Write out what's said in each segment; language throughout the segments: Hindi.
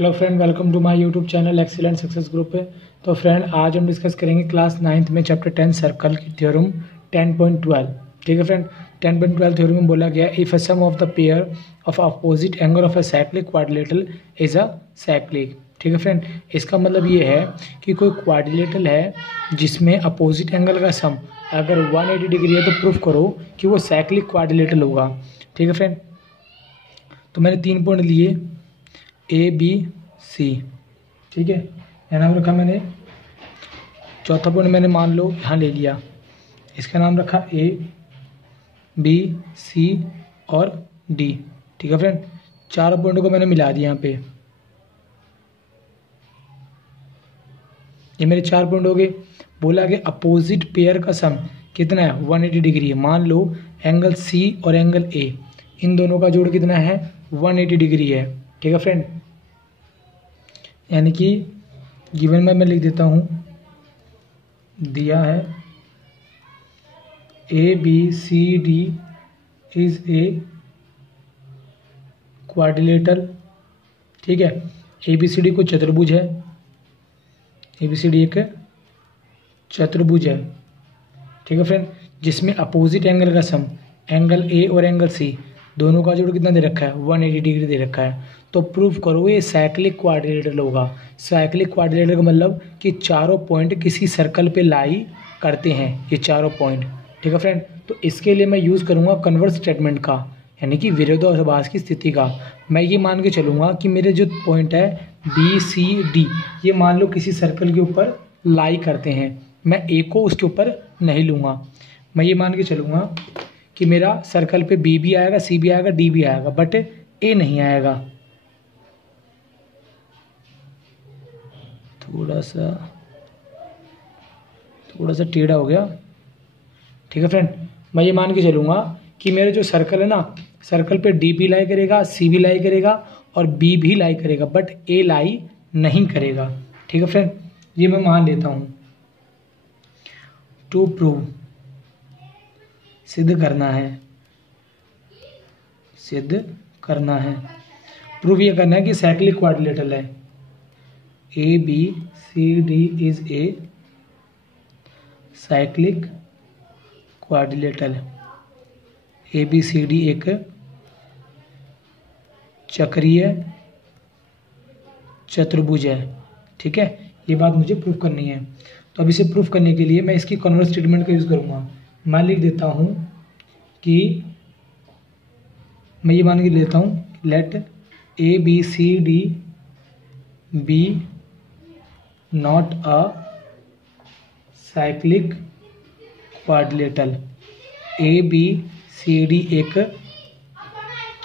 Hello friend, welcome to my YouTube channel excellent success group पे। तो फ्रेंड, आज हम डिस्कस करेंगे क्लास 9th में चैप्टर 10 सर्कल की थ्योरम 10.12। ठीक है फ्रेंड, 10.12 थ्योरम में बोला गया if a sum of the pair of opposite angle of a cyclic quadrilateral is a cyclic. ठीक है फ्रेंड, इसका मतलब ये है कि कोई क्वाड्रिलेटरल है जिसमें अपोजिट एंगल का सम अगर 180 डिग्री है तो प्रूफ करो कि वो साइक्लिक क्वाड्रिलेटरल होगा। ठीक है फ्रेंड, तो मैंने 3 पॉइंट लिए ए बी सी। ठीक है, यह नाम रखा मैंने। चौथा पॉइंट मैंने मान लो यहाँ ले लिया, इसका नाम रखा ए बी सी और डी। ठीक है फ्रेंड, 4 पॉइंटों को मैंने मिला दिया यहाँ पे। ये मेरे 4 पॉइंट हो गए। बोला कि अपोजिट पेयर का सम कितना है, 180 डिग्री है। मान लो एंगल सी और एंगल ए, इन दोनों का जोड़ कितना है, 180 डिग्री है। ठीक है फ्रेंड, यानी कि गिवन में मैं लिख देता हूँ, दिया है A B C D is a quadrilateral. ठीक है, ए बी सी डी को चतुर्भुज है, ए बी सी डी एक चतुर्भुज है। ठीक है फ्रेंड, जिसमें अपोजिट एंगल का सम एंगल ए और एंगल सी दोनों का जोड़ कितना दे रखा है, 180 डिग्री दे रखा है। तो प्रूफ करो ये साइक्लिक क्वाड्रिलेटरल होगा। साइक्लिक क्वाड्रिलेटरल का मतलब कि चारों पॉइंट किसी सर्कल पे लाई करते हैं, ये चारों पॉइंट। ठीक है फ्रेंड, तो इसके लिए मैं यूज़ करूँगा कन्वर्स स्टेटमेंट का, यानी कि विरोधाभास की स्थिति का। मैं ये मान के चलूँगा कि मेरे जो पॉइंट है बी सी डी, ये मान लो किसी सर्कल के ऊपर लाई करते हैं। मैं ए को उसके ऊपर नहीं लूँगा। मैं ये मान के चलूँगा कि मेरा सर्कल पे बी भी आएगा, सी भी आएगा, डी भी आएगा, बट ए नहीं आएगा। थोड़ा सा टेढ़ा हो गया। ठीक है फ्रेंड, मैं ये मान के चलूँगा कि मेरा जो सर्कल है ना, सर्कल पे डी भी लाई करेगा, सी भी लाई करेगा और बी भी लाई करेगा, बट ए लाई नहीं करेगा। ठीक है फ्रेंड, ये मैं मान लेता हूँ। टू प्रूव, सिद्ध करना है। प्रूव ये करना है कि साइक्लिक क्वाड्रिलेटरल है। A B C D is a cyclic quadrilateral. A B C D एक चक्रीय चतुर्भुज है। ठीक है, ये बात मुझे प्रूफ करनी है। तो अब इसे प्रूफ करने के लिए मैं इसकी कन्वर्स स्टेटमेंट का यूज़ करूँगा। मैं लिख देता हूँ कि मैं ये मान के लेता हूँ, let A B C D be not a cyclic quadrilateral. A B C D एक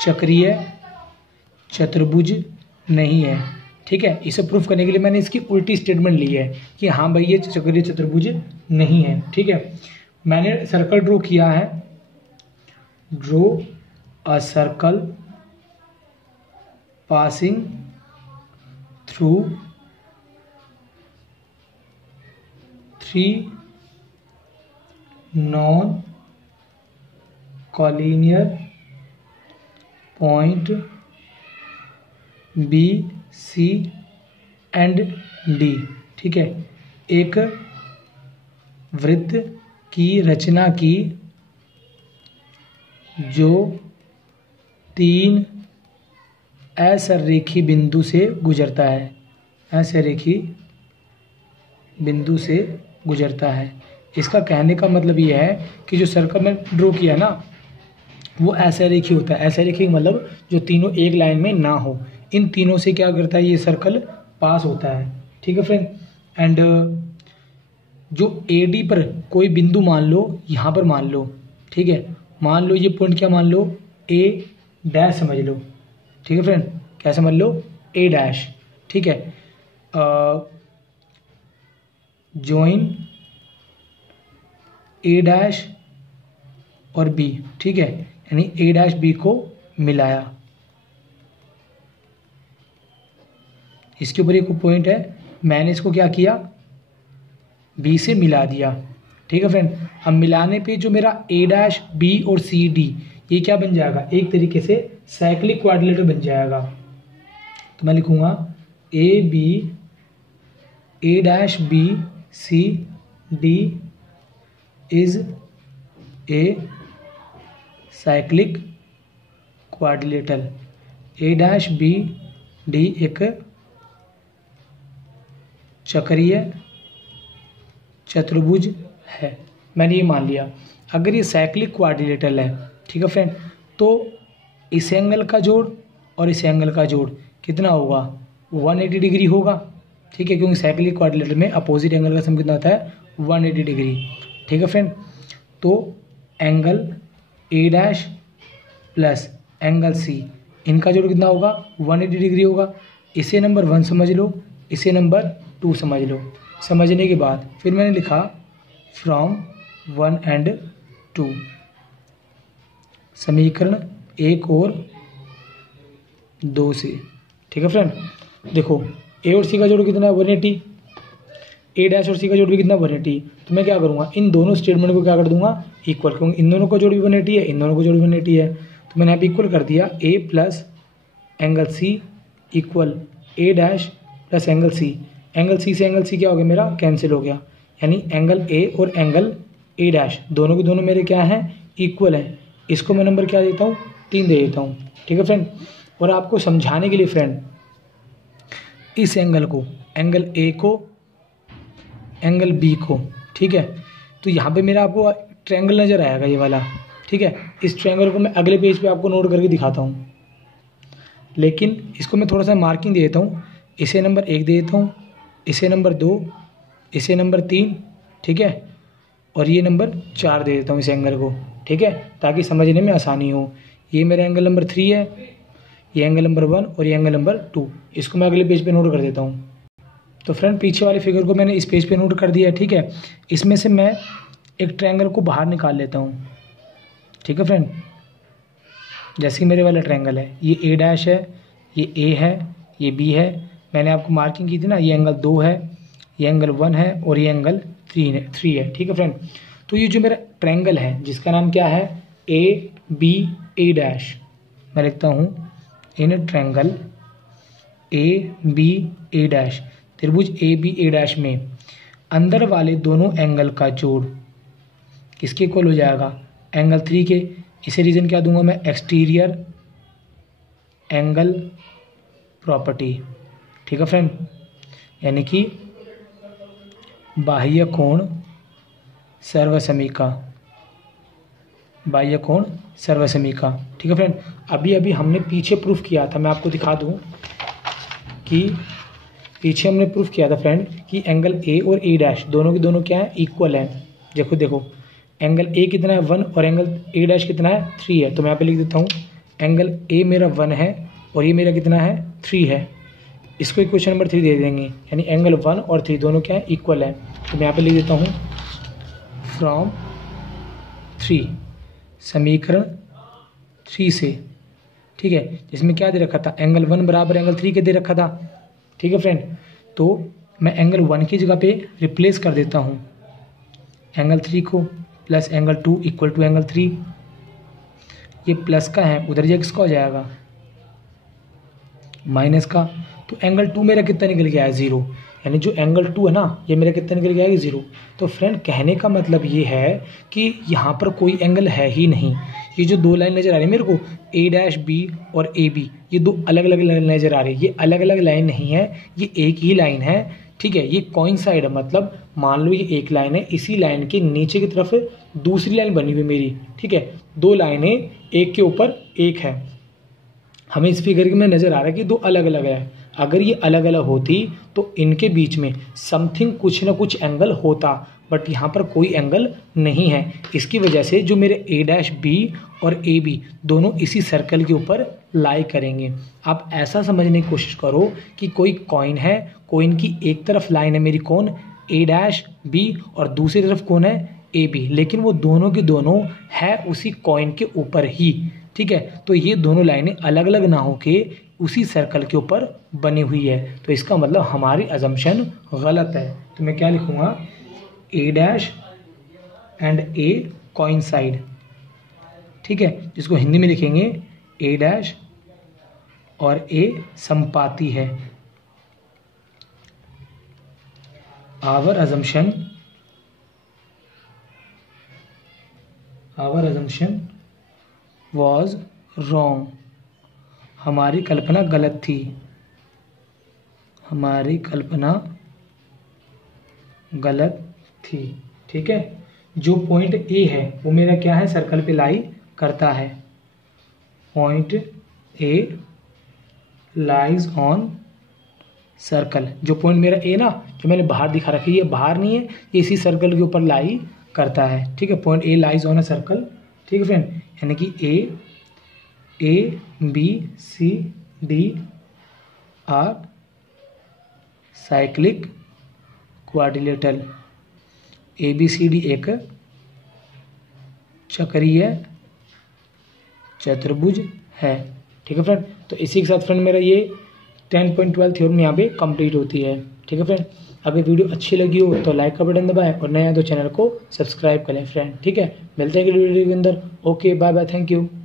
चक्रीय चतुर्भुज नहीं है। ठीक है, इसे प्रूफ करने के लिए मैंने इसकी उल्टी स्टेटमेंट ली है कि हाँ भाई ये चक्रीय चतुर्भुज नहीं है। ठीक है, मैंने सर्कल ड्रॉ किया है। Draw a circle passing through 3 non collinear point B C and D. ठीक है, एक वृत्त की रचना की जो 3 असरेखी बिंदु से गुजरता है। असरेखी बिंदु से गुजरता है। इसका कहने का मतलब ये है कि जो सर्कल में ड्रॉ किया ना, वो असरेखी होता है। असरेखी मतलब जो तीनों एक लाइन में ना हो, इन तीनों से क्या करता है, ये सर्कल पास होता है। ठीक है फ्रेंड, एंड जो ए डी पर कोई बिंदु मान लो, यहाँ पर मान लो। ठीक है, मान लो ये पॉइंट क्या मान लो, ए डैश समझ लो। ठीक है फ्रेंड, क्या समझ लो, ए डैश। ठीक है, जॉइन ए डैश और बी। ठीक है, यानी ए डैश बी को मिलाया। इसके ऊपर एक पॉइंट है, मैंने इसको क्या किया, बी से मिला दिया। ठीक है फ्रेंड, अब मिलाने पे जो मेरा ए डैश बी और सी डी, ये क्या बन जाएगा, एक तरीके से साइक्लिक क्वाड्रिलेटरल बन जाएगा। तो मैं लिखूंगा A B A dash B C D is a cyclic quadrilateral. A dash B D एक चक्रीय चतुर्भुज है। मैंने ये मान लिया। अगर ये साइक्लिक क्वाड्रिलेटरल है, ठीक है फ्रेंड, तो इस एंगल का जोड़ और इस एंगल का जोड़ कितना होगा? 180 डिग्री होगा, ठीक है, क्योंकि साइक्लिक क्वाड्रिलेटरल में अपोजिट एंगल का सम कितना होता है? 180 डिग्री, ठीक है फ्रेंड। तो angle A dash plus angle C, इनका जोड़ कितना होगा? 180 डिग्री होगा। इसे नंबर 1 समझ लो, इसे नंबर 2 समझ लो। समझने के बाद फिर मैंने लिखा फ्रॉम 1 and 2, समीकरण 1 और 2 से, ठीक है फ्रेंड। देखो ए और सी का जोड़ कितना है? 180। ए डैश और सी का जोड़ भी कितना? 180। तो मैं क्या करूँगा? इन दोनों स्टेटमेंट को क्या कर दूंगा? इक्वल, क्योंकि इन दोनों का जोड़ भी 180 है, इन दोनों का जोड़ भी 180 है। तो मैंने यहाँ पे इक्वल कर दिया। A plus angle C equal A dash plus angle C. Angle C से एंगल सी क्या हो गया? मेरा कैंसिल हो गया, यानी एंगल ए और एंगल ए डैश दोनों के दोनों मेरे क्या हैं? इक्वल हैं। इसको मैं नंबर क्या देता हूँ? 3 दे देता हूँ, ठीक है फ्रेंड। और आपको समझाने के लिए फ्रेंड, इस एंगल को, एंगल ए को, एंगल बी को, ठीक है, तो यहाँ पे मेरा आपको ट्रायंगल नज़र आएगा ये वाला, ठीक है। इस ट्रायंगल को मैं अगले पेज पे आपको नोट करके दिखाता हूँ, लेकिन इसको मैं थोड़ा सा मार्किंग दे देता हूँ। इसे नंबर 1 दे देता हूँ, इसे नंबर 2, इसे नंबर 3, ठीक है, और ये नंबर 4 दे देता हूँ इस एंगल को, ठीक है, ताकि समझने में आसानी हो। ये मेरा एंगल नंबर 3 है, ये एंगल नंबर 1 और ये एंगल नंबर 2। इसको मैं अगले पेज पे नोट कर देता हूँ। तो फ्रेंड पेज वाले फिगर को मैंने इस पेज पे नोट कर दिया है, ठीक है। इसमें से मैं एक ट्रायंगल को बाहर निकाल लेता हूँ, ठीक है फ्रेंड। जैसे कि मेरे वाला ट्रायंगल है, ये ए डैश है, ये ए है, ये बी है। मैंने आपको मार्किंग की थी ना, ये एंगल 2 है, ये एंगल 1 है और ये एंगल 3 है, ठीक है फ्रेंड। तो ये जो मेरा ट्रायंगल है जिसका नाम क्या है? ए बी ए डैश, मैं लिखता हूँ in triangle A B A dash, त्रिभुज ए बी ए डैश में अंदर वाले दोनों एंगल का जोड़ किसके इक्वल हो जाएगा? एंगल 3 के। इसे रीजन क्या दूंगा मैं? एक्सटीरियर एंगल प्रॉपर्टी, ठीक है फ्रेंड, यानी कि बाह्य कोण सर्वसमीका, बाह्य कोण सर्वसमीका, ठीक है फ्रेंड। अभी हमने पीछे प्रूफ किया था, मैं आपको दिखा दूं कि पीछे हमने प्रूफ किया था फ्रेंड कि एंगल ए और ए डैश दोनों के दोनों क्या है? इक्वल है। देखो एंगल ए कितना है? 1 और एंगल ए डैश कितना है? 3 है। तो मैं यहाँ पे लिख देता हूँ एंगल ए मेरा 1 है और ये मेरा कितना है? 3 है। इसको इक्वेशन नंबर 3 दे देंगे, यानी एंगल 1 और 3 दोनों क्या है? इक्वल है। तो मैं यहाँ पे लिख देता हूँ फ्रॉम 3, समीकरण 3 से, ठीक है, जिसमें क्या दे रखा था? एंगल 1 बराबर एंगल 3 के दे रखा था, ठीक है फ्रेंड। तो मैं एंगल 1 की जगह पे रिप्लेस कर देता हूँ एंगल 3 को, plus angle 2 equal to angle 3। ये प्लस का है, उधर जाके किसका हो जाएगा? माइनस का। तो एंगल 2 मेरा कितना निकल गया है? 0, यानी जो एंगल 2 है ना, ये मेरा कितना निकल गया है? 0। तो फ्रेंड कहने का मतलब ये है कि यहाँ पर कोई एंगल है ही नहीं। ये जो 2 लाइन नज़र आ रही है मेरे को, ए डैश बी और ए बी, ये 2 अलग अलग लाइन नज़र आ रही है। ये अलग अलग लाइन नहीं है, ये एक ही लाइन है, ठीक है। ये कोइंसाइड है, मतलब मान लो ये एक लाइन है, इसी लाइन के नीचे की तरफ दूसरी लाइन बनी हुई मेरी, ठीक है। 2 लाइनें एक के ऊपर एक है। हमें इस फिगर में नज़र आ रहा है कि 2 अलग अलग है। अगर ये अलग अलग होती तो इनके बीच में समथिंग कुछ ना कुछ एंगल होता, बट यहाँ पर कोई एंगल नहीं है। इसकी वजह से जो मेरे ए डैश बी और ए बी दोनों इसी सर्कल के ऊपर लाई करेंगे। आप ऐसा समझने की कोशिश करो कि कोई कॉइन है, कॉइन की एक तरफ लाइन है मेरी कौन? ए डैश बी, और दूसरी तरफ कौन है? ए बी, लेकिन वो दोनों की दोनों है उसी कॉइन के ऊपर ही, ठीक है। तो ये दोनों लाइनें अलग अलग ना होके उसी सर्कल के ऊपर बनी हुई है। तो इसका मतलब हमारी अजम्पशन गलत है। तो मैं क्या लिखूँगा? ए डैश एंड ए कोइंसाइड, ठीक है, जिसको हिंदी में लिखेंगे ए डैश और ए संपाती है, आवर अजम्पशन वॉज रॉन्ग, हमारी कल्पना गलत थी, हमारी कल्पना गलत थी। ठीक है, जो पॉइंट ए है वो मेरा क्या है, सर्कल पे लाई करता है। Point A lies on circle, जो पॉइंट मेरा ए ना, जो मैंने बाहर दिखा रखी है, ये बाहर नहीं है, ये इसी सर्कल के ऊपर लाई करता है। ठीक है, point A lies on a circle. ठीक है फ्रेंड, यानी कि A B C D are cyclic quadrilateral. A B C D एक चक्रीय चतुर्भुज है। ठीक है फ्रेंड, तो इसी के साथ फ्रेंड मेरा ये 10.12 थ्योरम यहाँ पे कंप्लीट होती है। ठीक है फ्रेंड, अगर वीडियो अच्छी लगी हो तो लाइक का बटन दबाएं और नया तो चैनल को सब्सक्राइब करें फ्रेंड। ठीक है, मिलते हैं अगली वीडियो के अंदर। Okay, bye bye, thank you.